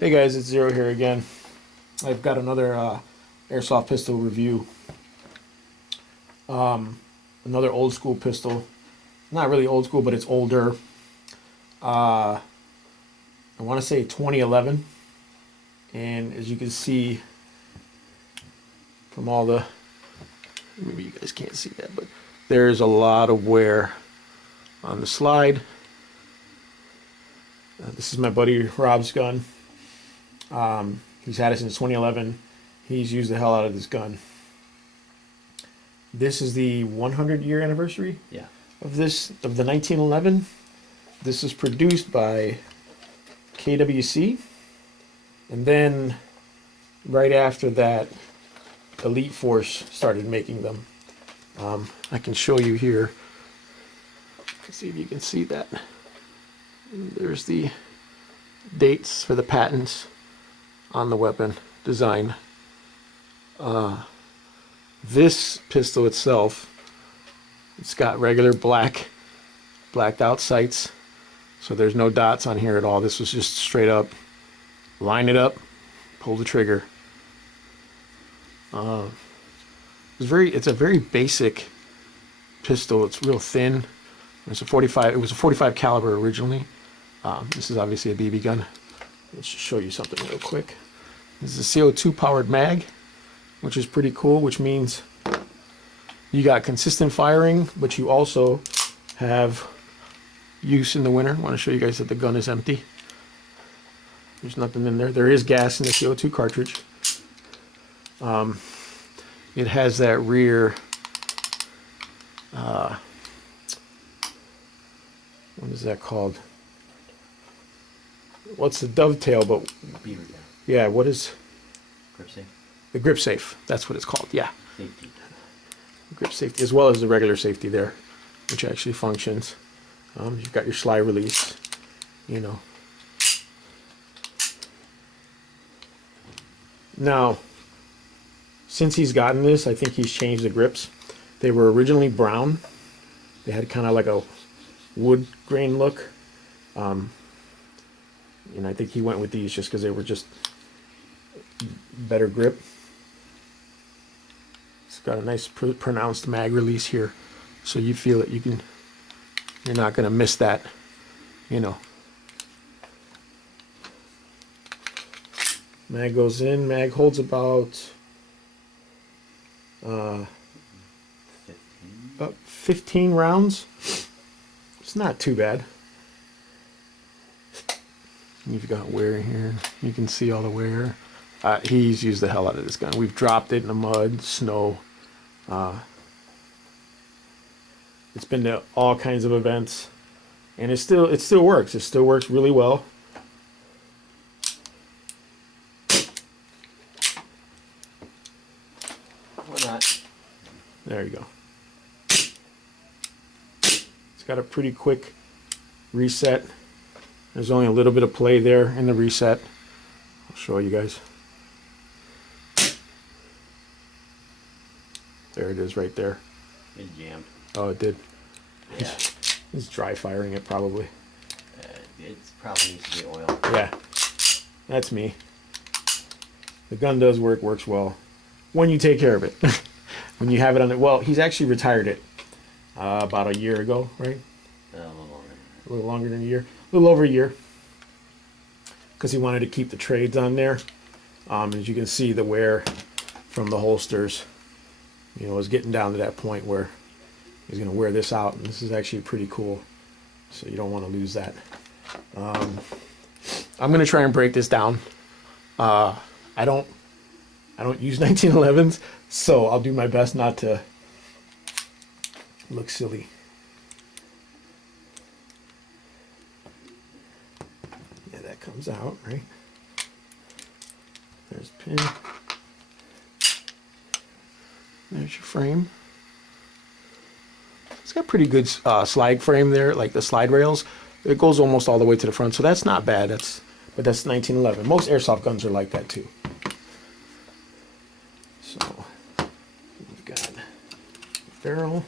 Hey guys, it's Zero here again. I've got another airsoft pistol review. Another old school pistol. Not really old school, but it's older. I want to say 2011. And as you can see from all the, maybe you guys can't see that, but there's a lot of wear on the slide. This is my buddy Rob's gun. He's had it since 2011. He's used the hell out of this gun. This is the 100-year anniversary of the 1911. This is produced by KWC. And then right after that, Elite Force started making them. I can show you here. Let's see if you can see that. There's the dates for the patents on the weapon design. This pistol itself, it's got regular blacked out sights, so there's no dots on here at all. This was just straight up line it up, pull the trigger. It's a very basic pistol. It's real thin. It's a 45. It was a 45 caliber originally. This is obviously a BB gun. Let's just show you something real quick. This is a CO2 powered mag, which is pretty cool, which means you got consistent firing, but you also have use in the winter. I want to show you guys that the gun is empty. There's nothing in there. There is gas in the CO2 cartridge. It has that rear, what is that called? What's the dovetail? But Beaver down. yeah, what is Grip safe. the grip safe? That's what it's called. Yeah, Safety. grip safety, as well as the regular safety there, which actually functions. You've got your slide release, you know. Now, since he's gotten this, I think he's changed the grips. They were originally brown. They had kind of like a wood grain look. And I think he went with these just because they were just better grip. It's got a nice pronounced mag release here, so you feel it. You're not going to miss that, you know. Mag goes in. Mag holds about 15 rounds. It's not too bad. You've got wear here. You can see all the wear. He's used the hell out of this gun. We've dropped it in the mud, snow. It's been to all kinds of events, and it still works. It still works really well. Or not. There you go. It's got a pretty quick reset. There's only a little bit of play there in the reset. I'll show you guys. There it is right there. It jammed. Oh, it did. Yeah. He's dry firing it probably. It's probably needs to be oil. Yeah, that's me. The gun does work, works well, when you take care of it. When you have it on it. Well, he's actually retired it about a year ago, right? A little longer. A little longer than a year. A little over a year. Because he wanted to keep the trades on there. As you can see, the wear from the holsters, you know, is getting down to that point where he's going to wear this out. And this is actually pretty cool. So you don't want to lose that. I'm going to try and break this down. I don't use 1911s, so I'll do my best not to look silly. Yeah, that comes out, right? There's pin. There's your frame. It's got pretty good slide frame there, like the slide rails. It goes almost all the way to the front, so that's not bad. But that's 1911. Most airsoft guns are like that too. So we've got the barrel,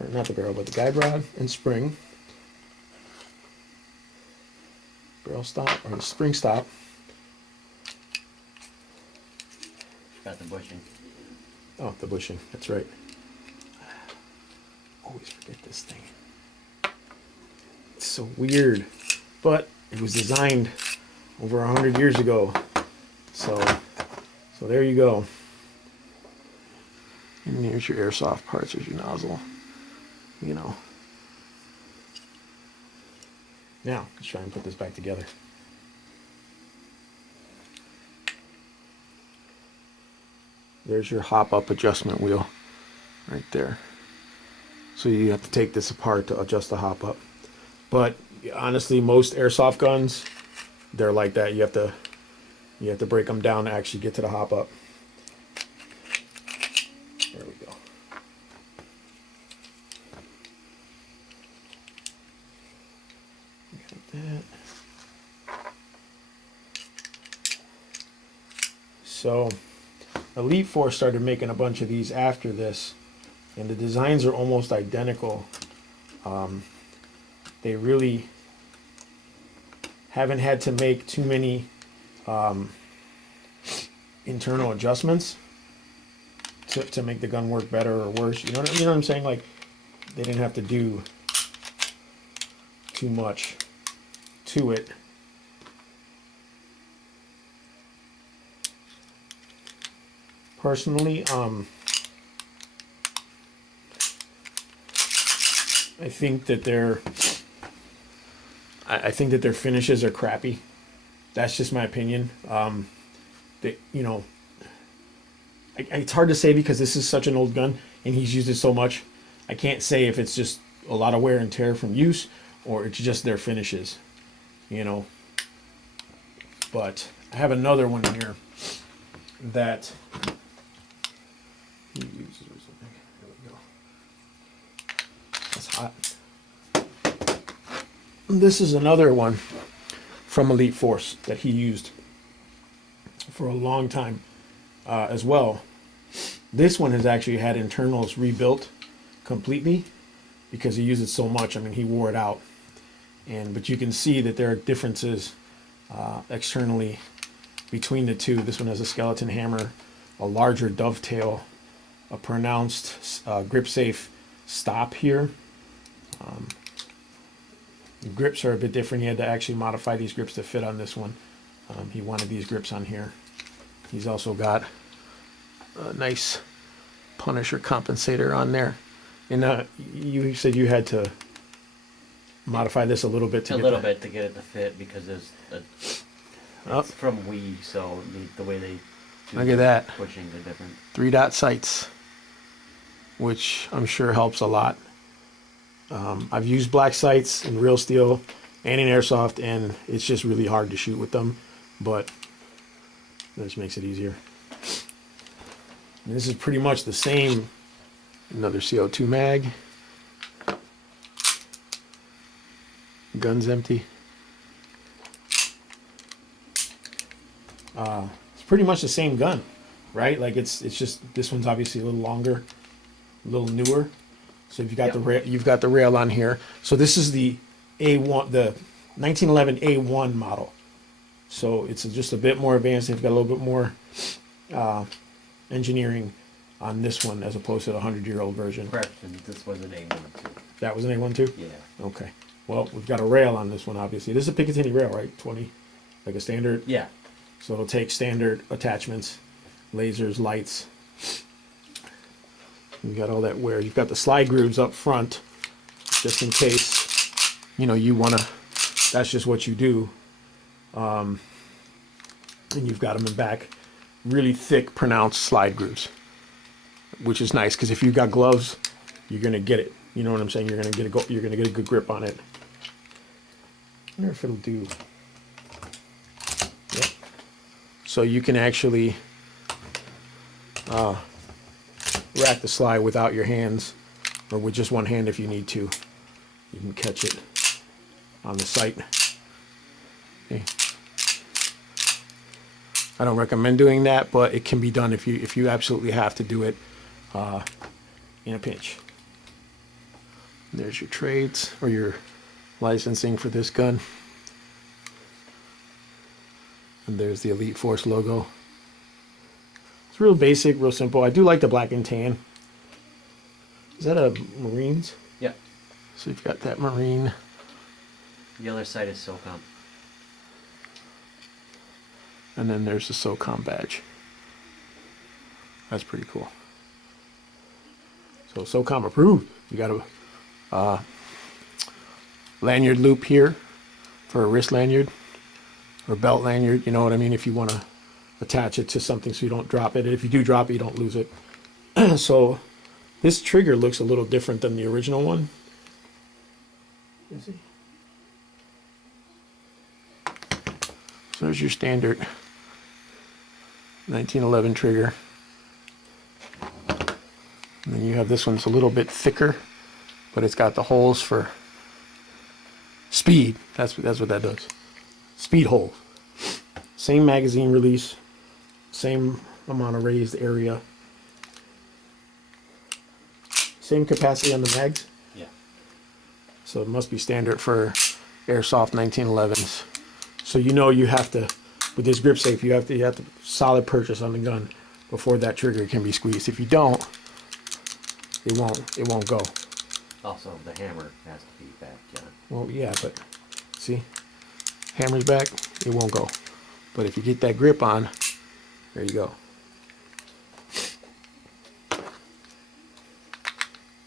or not the barrel, but the guide rod and spring. Barrel stop, or the spring stop. Got the bushing. Oh, the bushing. That's right. Always forget this thing. It's so weird, but it was designed over 100 years ago. So there you go. And here's your airsoft parts. There's your nozzle. You know. Now let's try and put this back together. There's your hop-up adjustment wheel right there. So you have to take this apart to adjust the hop-up. But honestly, most airsoft guns, they're like that. You have to break them down to actually get to the hop-up. There we go. Got that. So Elite Force started making a bunch of these after this, and the designs are almost identical. They really haven't had to make too many internal adjustments to make the gun work better or worse. You know what I'm saying? Like, they didn't have to do too much to it. Personally, I think that their finishes are crappy. That's just my opinion. It's hard to say because this is such an old gun and he's used it so much. I can't say if it's just a lot of wear and tear from use or it's just their finishes, But I have another one here that he uses or something. There we go. That's hot. This is another one from Elite Force that he used for a long time as well. This one has actually had internals rebuilt completely because he used it so much. I mean, he wore it out. But you can see that there are differences externally between the two. This one has a skeleton hammer, a larger dovetail, a pronounced grip safe stop here. The grips are a bit different. He had to actually modify these grips to fit on this one. He wanted these grips on here. He's also got a nice Punisher compensator on there. And you said you had to modify this a little bit to A get little that. bit to get it to fit because it's from Wii, so the way they do Look at that. pushing are different. 3-dot sights, which I'm sure helps a lot. I've used black sights in real steel and in airsoft, and it's just really hard to shoot with them, but this makes it easier. And this is pretty much the same. Another CO2 mag. Gun's empty. It's pretty much the same gun, right? Like it's just this one's obviously a little longer, a little newer. So you've got you've got the rail on here. So this is the A1, the 1911 A1 model. So it's just a bit more advanced. They've got a little bit more engineering on this one as opposed to the 100-year-old version. Correction, this was an A1 too. That was an A1 too? Yeah. Okay. Well, we've got a rail on this one, obviously. This is a Picatinny rail, right? 20, like a standard. Yeah. So it'll take standard attachments, lasers, lights. You got all that wear. You've got the slide grooves up front, just in case, you want to, that's just what you do. And you've got them in back. Really thick, pronounced slide grooves, which is nice because if you've got gloves, you're going to get it. You know what I'm saying? You're going to get a good grip on it. I wonder if it'll do. Yep. So you can actually rack the slide without your hands, or with just one hand if you need to. You can catch it on the sight. Okay. I don't recommend doing that, but it can be done if you absolutely have to do it in a pinch. There's your trades or your licensing for this gun. And there's the Elite Force logo. It's real basic, real simple. I do like the black and tan. Is that a Marines? Yeah. So you've got that Marine. The other side is SOCOM. And then there's the SOCOM badge. That's pretty cool. So SOCOM approved. You got a lanyard loop here for a wrist lanyard or belt lanyard. You know what I mean? If you want to attach it to something so you don't drop it. If you do drop it, you don't lose it. So this trigger looks a little different than the original one. So there's your standard 1911 trigger. And then you have this one's a little bit thicker, but it's got the holes for speed. That's what that does. Speed holes. Same magazine release, same amount of raised area, same capacity on the mags. Yeah. So it must be standard for airsoft 1911s. So you know you have to, with this grip safe, you have to solid purchase on the gun before that trigger can be squeezed. If you don't, it won't go. Also, the hammer has to be back, John. Well, yeah, but see, hammer's back, it won't go. But if you get that grip on, there you go.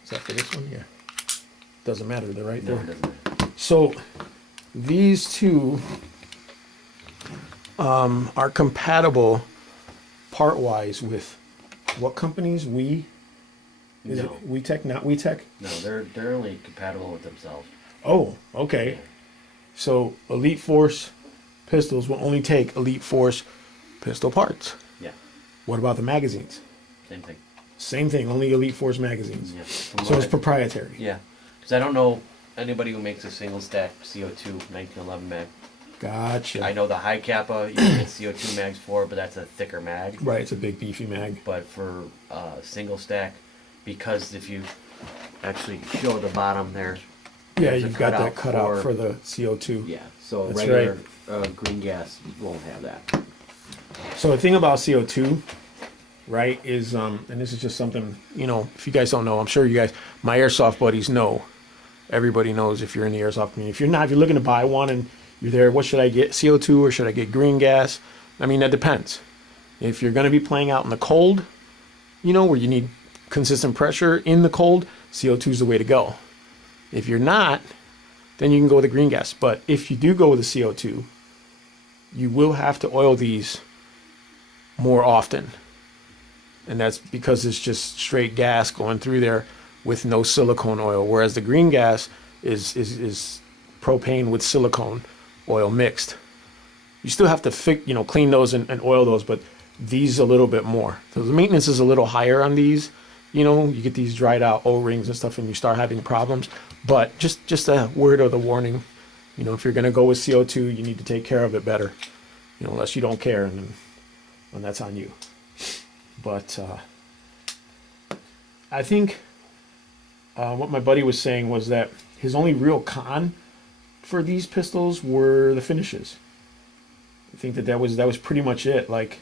Is that for this one? Yeah. Doesn't matter, they're right No, there. it doesn't matter. So these two are compatible part-wise with what companies? Is No. it WeTech, not WeTech? No, they're only compatible with themselves. Oh, okay. So Elite Force pistols will only take Elite Force pistol parts. Yeah. What about the magazines? Same thing. Same thing, only Elite Force magazines. Yeah. So it's proprietary. Yeah. Because I don't know anybody who makes a single stack CO2 1911 mag. Gotcha. I know the high Kappa you can get CO2 mags for, but that's a thicker mag. Right, it's a big beefy mag. But for single stack, because if you actually show the bottom there. Yeah, there's a you've got that cutout for the CO2. Yeah, so That's regular green gas won't have that. So the thing about CO2, right, is, and this is just something, you know, if you guys don't know, I'm sure you guys, my airsoft buddies know. Everybody knows if you're in the airsoft community. If you're not, if you're looking to buy one and you're there, what should I get, CO2 or should I get green gas? I mean, that depends. If you're going to be playing out in the cold, you know, where you need consistent pressure in the cold, CO2 is the way to go. If you're not, then you can go with the green gas. But if you do go with the CO2, you will have to oil these more often. And that's because it's just straight gas going through there with no silicone oil. Whereas the green gas is propane with silicone oil mixed. You still have to clean those and oil those, but these a little bit more. So the maintenance is a little higher on these. You know, you get these dried out O-rings and stuff and you start having problems. But just a word of the warning, you know, if you're going to go with CO2, you need to take care of it better. You know, unless you don't care, and that's on you. But I think what my buddy was saying was that his only real con for these pistols were the finishes. I think that was pretty much it. Like,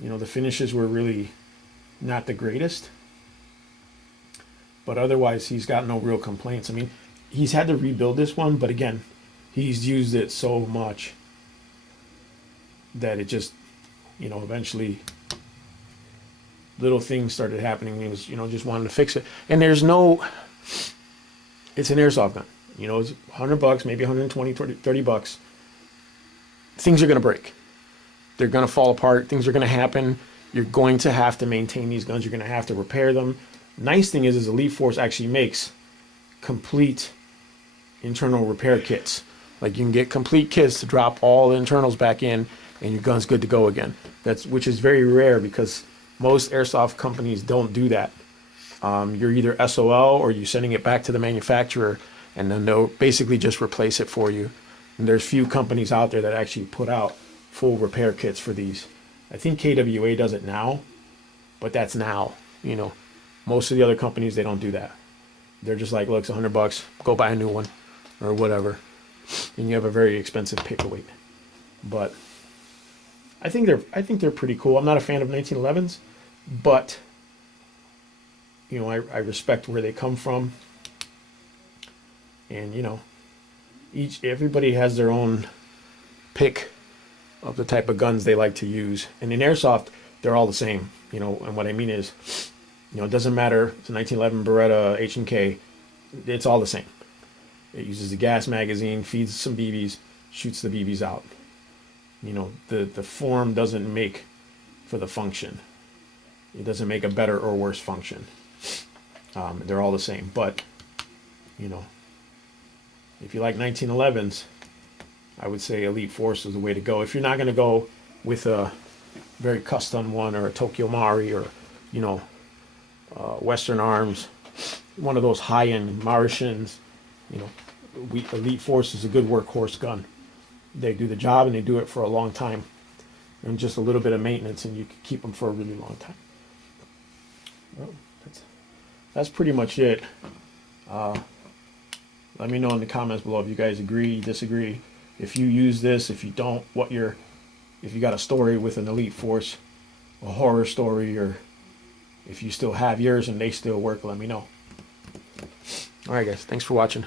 you know, the finishes were really not the greatest. But otherwise, he's got no real complaints. I mean, he's had to rebuild this one, but again, he's used it so much that it just, you know, eventually little things started happening. He was, you know, just wanting to fix it. And it's an airsoft gun. You know, it's $100, maybe 120, 30 bucks. Things are going to break. They're going to fall apart. Things are going to happen. You're going to have to maintain these guns. You're going to have to repair them. Nice thing is Elite Force actually makes complete internal repair kits. Like, you can get complete kits to drop all the internals back in and your gun's good to go again. Which is very rare because most airsoft companies don't do that. You're either SOL or you're sending it back to the manufacturer and then they'll basically just replace it for you. And there's few companies out there that actually put out full repair kits for these. I think KWA does it now, but that's now, you know. Most of the other companies, they don't do that. They're just like, look, it's $100, go buy a new one or whatever. And you have a very expensive paperweight. But I think they're pretty cool. I'm not a fan of 1911s, but you know, I respect where they come from, and you know, everybody has their own pick of the type of guns they like to use. And in airsoft, they're all the same. You know, and what I mean is, you know, it doesn't matter. It's a 1911 Beretta H&K. It's all the same. It uses the gas magazine, feeds some BBs, shoots the BBs out. You know, the form doesn't make for the function. It doesn't make a better or worse function. They're all the same. But, you know, if you like 1911s, I would say Elite Force is the way to go. If you're not going to go with a very custom one or a Tokyo Mari or, you know, Western Arms, one of those high-end Martians, you know, Elite Force is a good workhorse gun. They do the job and they do it for a long time, and just a little bit of maintenance and you can keep them for a really long time. Well, that's pretty much it. Let me know in the comments below if you guys agree, disagree, if you use this, if you don't, if you got a story with an Elite Force, a horror story, or if you still have yours and they still work, let me know. All right, guys, thanks for watching.